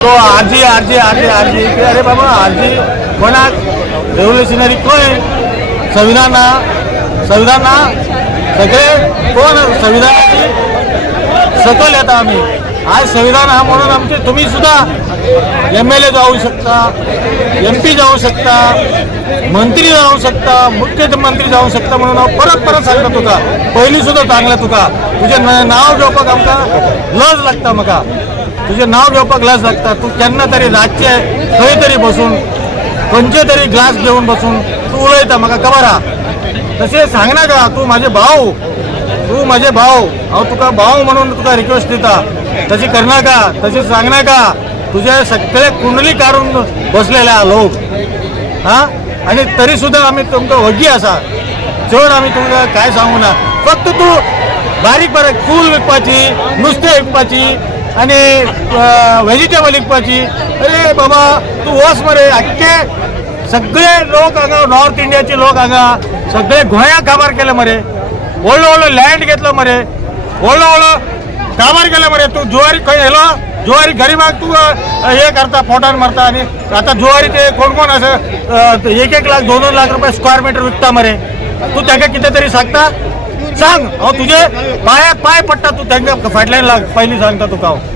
तो RG RG RG RG अरे बाबा आरजी कोणा रेव्होल्युशनरी कोण संविधान संविधान सगळे कोण संविधानाची सकल येता आम्ही आज संविधान हा म्हणून आमचे तुम्ही सुद्धा MLA जाऊ शकता MP जाऊ शकता मंत्री जाऊ शकता मुख्यमंत्री जाऊ शकता म्हणून परत परत सांगता तुका पहिली सुद्धा चांगलं तुका तुझे नाव घेवपाक आमकां लज लागता म्हाका तुझे नाव घेवपाक लज लागता तू केन्ना तरी रातचे खंय तरी बसून खंयचे तरी ग्लास घेवन बसून तू उलयता म्हाका खबर आहा तशें सांगना का तू माझे भाव हांव तुका भाव म्हणून तुका रिक्वेस्ट दिता तशी करना का तशी सांगना का तुझे सगळे कुंडली काढून बसलेले हा लोक हां आणि तरी सुद्धा आम्ही तुमकां वगी आसा चड आम्ही तुमकां काय सांगू ना फक्त तू बारीक बारीक फूल विकपाची नुस्तें विकपाची आणि व्हेजिटेबल विकपाची अरे बाबा तू वच मरे आख्खे सगळे लोक हांगा नॉर्थ इंडियाचे लोक हांगा सगळे गोंयाक काबार केले मरे व्हडलो व्हडलो लँड घेतलो मरे व्हडलो व्हडलो काबार केले मरे तू जुवारी खंय येलो जुवारी गरिबाक तू हे करता पोटान मारता आणि आता जुवारी ते कोण कोण असं 1-1 लाख 2-2 लाख रुपये स्क्वेअर मीटर विकता मरे तू ताका कितें तरी सांगता सांग हांव तुजे पांयाक पांय पडटा तू तांकां फाटल्यान लाग पयलीं सांगता तुका हांव